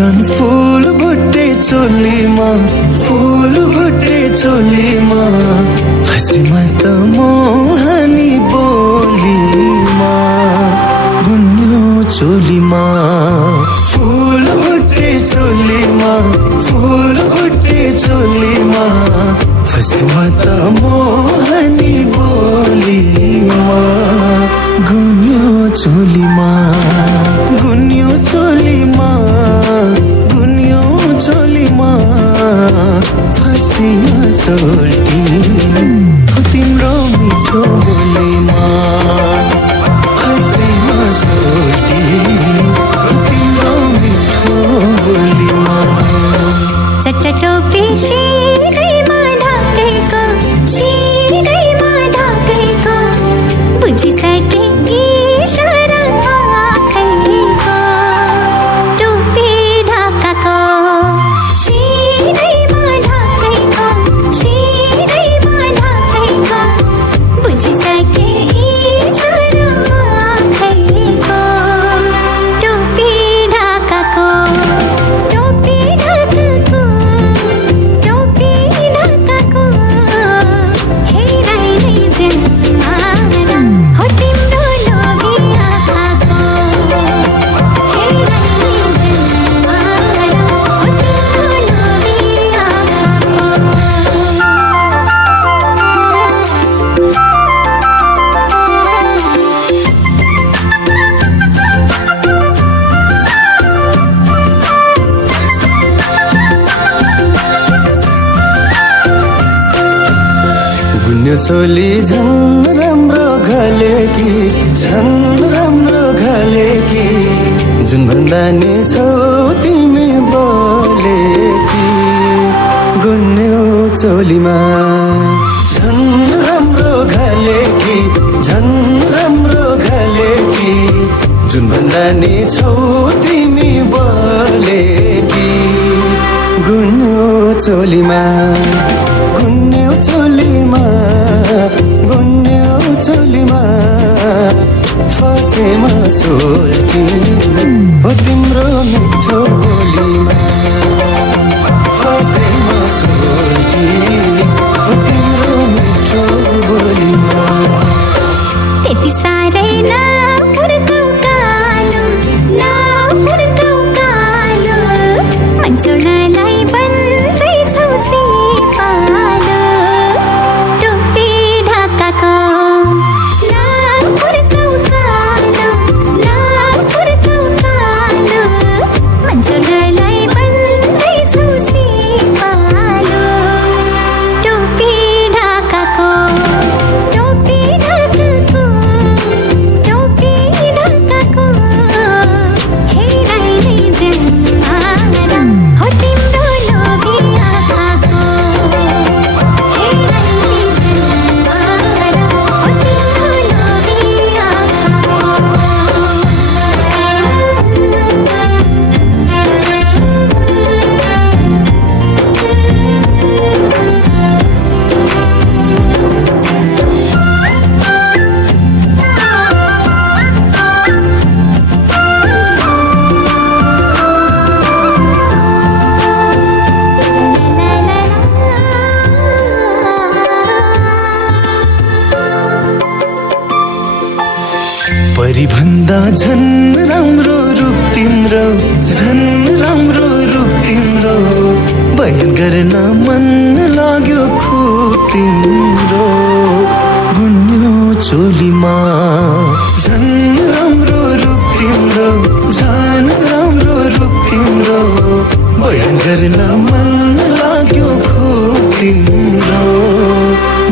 मुस्कान फूल भुट्टे चोलीमा फसीमा त मोहनी बोलीमा गुन्यो चोलीमा फूल भुट्टे चोलीमा फसीमा त मोहनी बोलीमा गुन्यो चोलीमा फसीमा सोल्टी हो तिम्रो मिठो बोलीमा फसीमा सोल्टी हो तिम्रो मिठो बोलीमा चट्टा टोपी शिरैमा ढाकेको बुझिसके इशारा आँखैको टोपी ढाकाको शिरैमा ढाकेको बुझिसके इशारा आँखैको टोपी ढाकाको हेराइले जन्मारा हो तिम्रो लोभी आँखाको हेराइले जन्मारा हो तिम्रो लोभी गुन्यो चोली झन् राम्रो घलेकी जुन भन्दा नि छौ तिमी बोलेकी गुन्यो चोलीमा झन् राम्रो घलेकी जुन भन्दा नि छौ तिमी बोलेकी गुन्यो चोलीमा फसेमा सोल्टी हो तिम्रो मिठो बोलीमा फसेमा सोल्टी हो तिम्रो मिठो बोलीमा त्यति साह्रै नफुर्काउ कालो मन्चोलालाई बन्दैछौ सिपालो टोपी ढाकाको नफुर्काउ कालो मन्चोलालाई बन्दैछौ सिपालो टोपी ढाकाको हेराइले जन्मारा हो तिम्रो लोभी आँखाको हेराइले जन्मारा हो तिम्रो लोभी परिभन्दा झन् राम्रो रूप तिम्रो बयान गर्न मन लाग्यो खुब तिम्रो गुन्यो चोलीमा झन् राम्रो रूप तिम्रो बयान गर्न मन लाग्यो खुब तिम्रो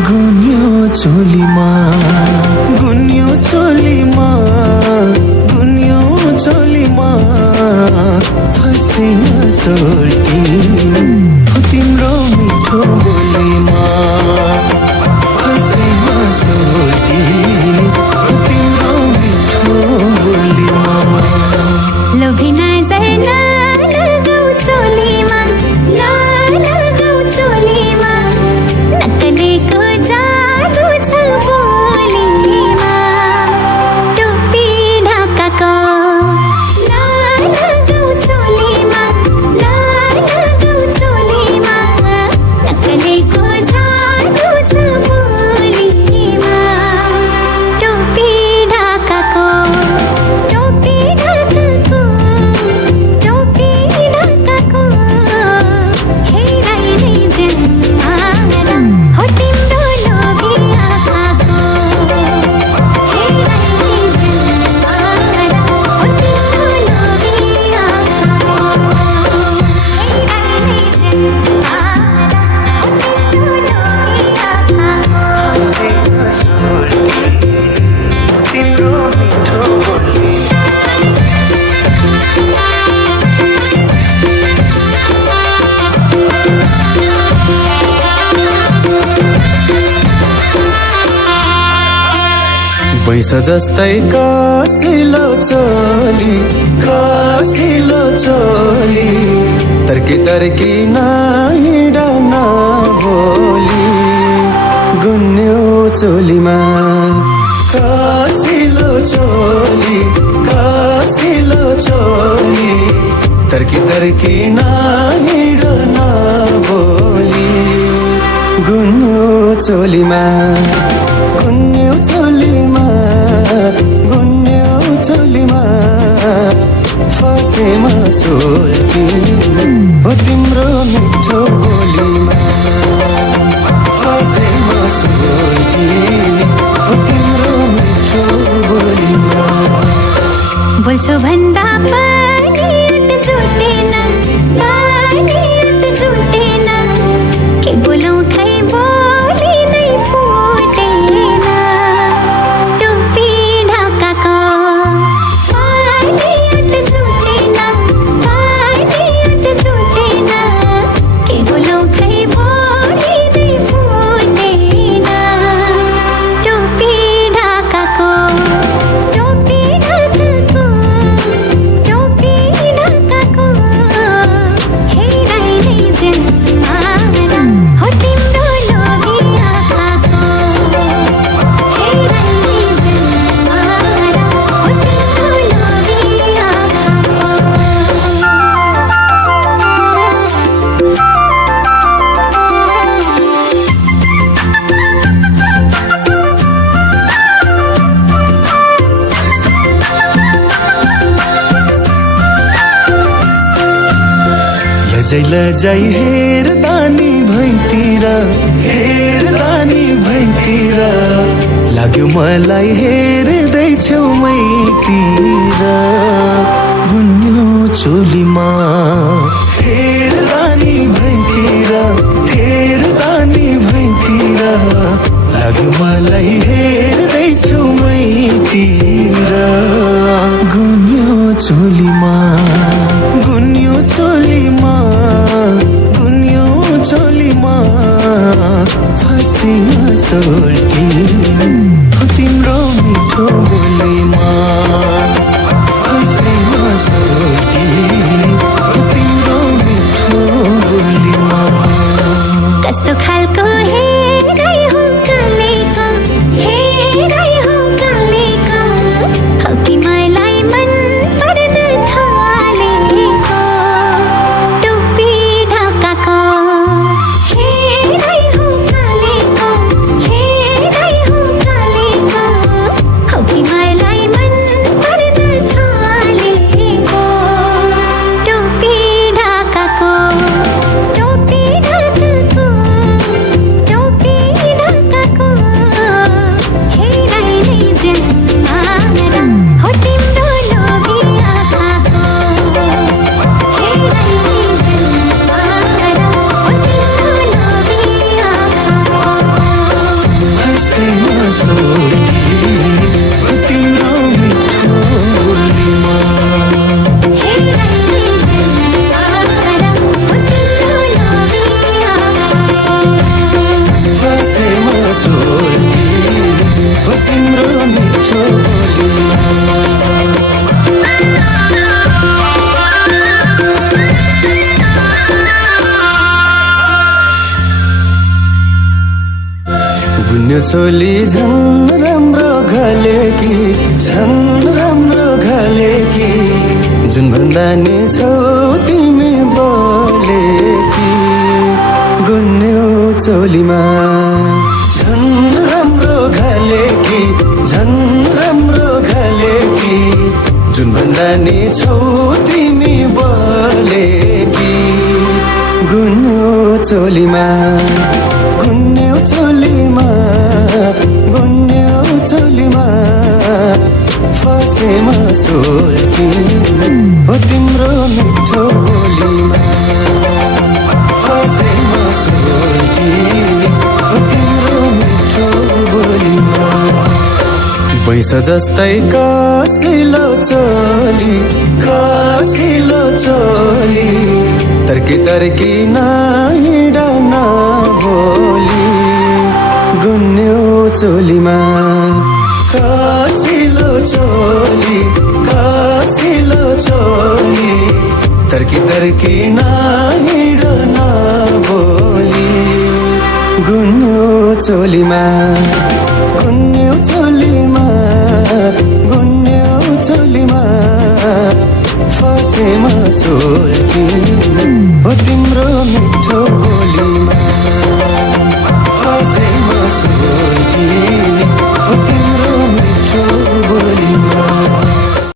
गुन्यो चोलीमा फसीमा सोल्टी हो तिम्रो मिठो बोलीमा फसीमा सोल्टी हो तिम्रो मिठो बोलीमा लोभी नजर नलगाउ चोलीमा नक्कलेको जादु छ बोलीमा टोपी ढाकाको नलगाउ चोलीमा पैसा जस्तै कसिलो चोली तर्की तर्की नहिँड नबोली गुन्यो चोलीमा कसिलो चोली तर्की तर्की नहिँड नबोली गुन्यो चोलीमा फसेमा सोल्टी हो तिम्रो मिठो बोलीमा फसेमा सोल्टी हो तिम्रो मिठो बोलीमा बोल्छौ भन्दा पनि अट जुटेन के बोलौँ खै बोली नै फुटेन टोपी ढाकाको पानी अट जुटेन के बोलौँ खै बोली नै फुटेन टोपी ढाकाको लजाई हेरदानी भैतिर लाग्यो मलाई हेर्दैछौ मैतिर गुन्यो चोलीमा हेरदानी भैतिर लाग्यो मलाई हेर्दैछौ मैतिर गुन्यो चोलीमा फसेमा सोल्टी हो तिम्रो मिठो बोलीमा फसेमा सोल्टी हो तिम्रो मिठो बोलीमा कस्तो खालको हेरै हौ कालेको हौ कि मलाई मन पर्न थालेको टोपी ढाकाको हेरै हौ कालेको हौ कि मलाई मन पर्न थालेको टोपी ढाकाको हेरै नै जन्मारा हो तिम्रो लोभी आँखाको हेरै नै जन्मारा हो तिम्रो लोभी आँखाको फसेमा सोल्टी हो तिम्रो मिठो बोलीमा हेरै नै जन्मारा हो तिम्रो लोभी आँखाको फसेमा सोल्टी हो तिम्रो मिठो बोलीमा गुन्यो चोली झन् राम्रो घलेकी जुन भन्दा नि छौ तिमी बोलेकी गुन्यो चोलीमा झन् राम्रो घलेकी जुन भन्दा नि छौ तिमी बोलेकी गुन्यो चोलीमा फसेमा सोल्टी हो तिम्रो मिठो बोलीमा फसेमा सोल्टी हो तिम्रो मिठो बोलीमा पैसा जस्तै कसिलो चोली तर्की नहिँड नबोली गुन्यो चोलीमा चोली कासिलो चोली तर्की तर्की नाहिड नबोली गुन्यु चोलीमा गुन्यु चोलीमा गुन्यु चोलीमा फसेमा सोल्टी हो तिम्रो